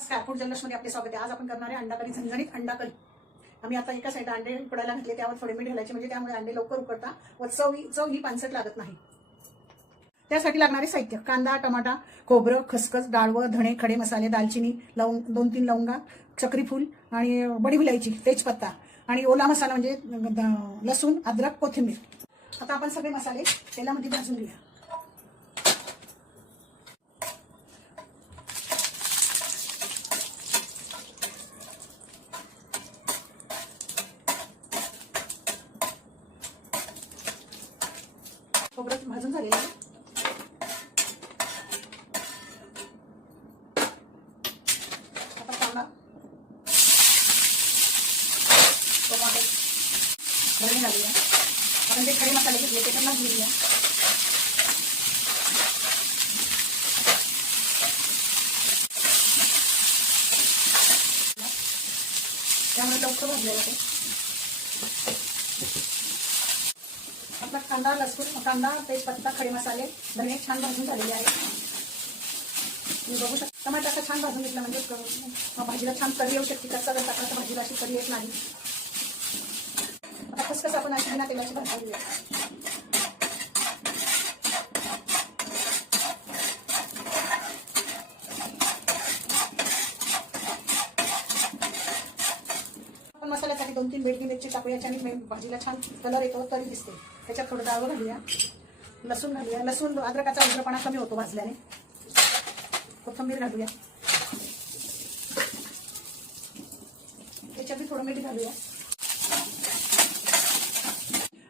नमस्कार, फूड जर्नल्समध्ये आपले स्वागत आहे। आज आपण करणार आहे अंडा करी, झणझणीत अंडा करी। आम्ही आता एका साईड अंडे उकडायला घातले, त्यावर थोडे मीठ घालायचे, म्हणजे त्यामुळे अंडे लवकर उकडतात व चव ही पानसट लागत नाही। त्यासाठी लागणारे साहित्य: कांदा, टमाटा, खोबरं, खसखस, डाळवं, धणे, खडे मसाले, दालचिनी, लवंग, 2-3 लवंगा, चक्रीफूल आणि बडी विलायची, तेजपत्ता आणि ओला मसाला म्हणजे लसूण, अद्रक, कोथिंबीर। आता आपण सगळे मसाले तेलामध्ये भाजून घेऊया। खोबरं भाजून झालेलं आहे। आता कांदा, टोमॅटो, धणे घालूया। आपण जे खडे मसाले घेतले ते पण घालूया। त्यामुळे लवकर भाजले जाते। आपला कांदा, लसूण, कांदा, तेजपत्ता, खडे मसाले, धणे छान भाजून झालेले आहे। तुम्ही बघू शकता, टमाटर असं छान भाजून घेतलं म्हणजे भाजीला छान करी येऊ शकते। कच्चा जर टाकला तर भाजीला अशी करी येत नाही। आता खसखस आपण अशी बिना तेलाची भाजून घेऊया। मसाल्यासाठी 2-3 बेडगी मिरची टाकूया, याच्याने भाजीला छान कलर येतो, तरी दिसते। त्याच्यात थोडं डाळ घालूया, लसूण घालूया। लसूण अद्रकाचा उग्रपणा कमी होतो भाजल्याने। कोथिंबीर घालूया, त्याच्यात थोडं मीठ घालूया।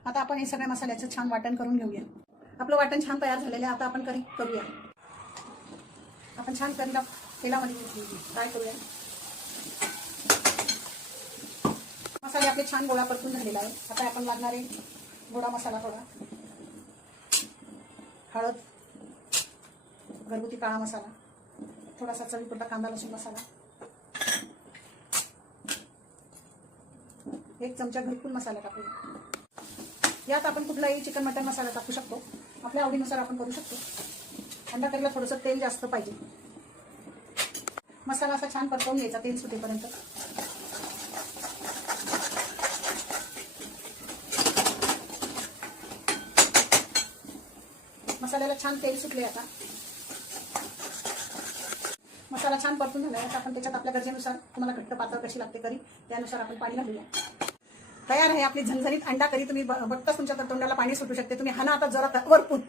आता आपण हे सगळ्या मसाल्याचं छान वाटण करून घेऊया। आपलं वाटण छान तयार झालेलं आहे। आता आपण करी करूया। आपण छान करीला तेलामध्ये फ्राय करूया। मसाले आपले छान गोळा परतून झालेला आहे। आता आपण लागणारे गोडा मसाला, थोडा हळद, घरगुती काळा मसाला, थोडासा चवीपुरता कांदा लसूण मसाला, 1 चमचा घरकुल मसाला टाकूया। यात आपण कुठलाही चिकन मटन मसाला टाकू शकतो, आपल्या आवडीनुसार आपण करू शकतो। अंडा करीला थोडंसं तेल जास्त पाहिजे। मसाला असा छान परतवून घ्यायचा तेल सुटेपर्यंत। मसाल्याला छान तेल सुटले। आता मसाला छान परतून झाला आहे। आपण त्याच्यात आपल्या गरजेनुसार, तुम्हाला घट्ट पातळ कशी लागते करी, त्यानुसार आपण पाणी घालूया। तयार आहे आपली झणझणीत अंडा करी। तुम्ही बघताच तुमच्या तोंडाला पाणी सुटू शकते। तुम्ही हाना आता जोरात वरपून।